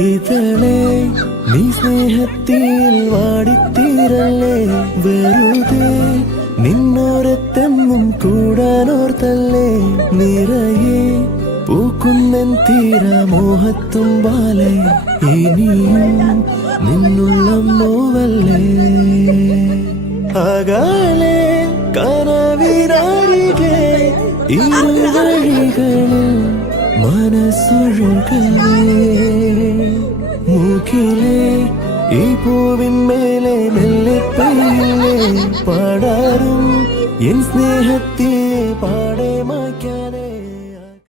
ഇതളെ നീ സ്നേഹത്തിൽ വാടിത്തീരല്ലേ, വെറുതെ നിന്നോരത്തെന്നും കൂടാനോർത്തല്ലേ, നിറയെ പൂക്കുന്നൻ തീരമോഹത്തുമ്പാലെ ഇനിയും നിന്നുള്ള നോവല്ലേ. അകാലെ കനവിനരികെ ഇരുവഴികളിൽ മനസ്സൊഴുകലേ, മൂക്കിലെ ഈ പൂവിന്മേലെ മെല്ലെ പെയ്യില്ലേ, പാടാറും എൻ സ്നേഹത്തെ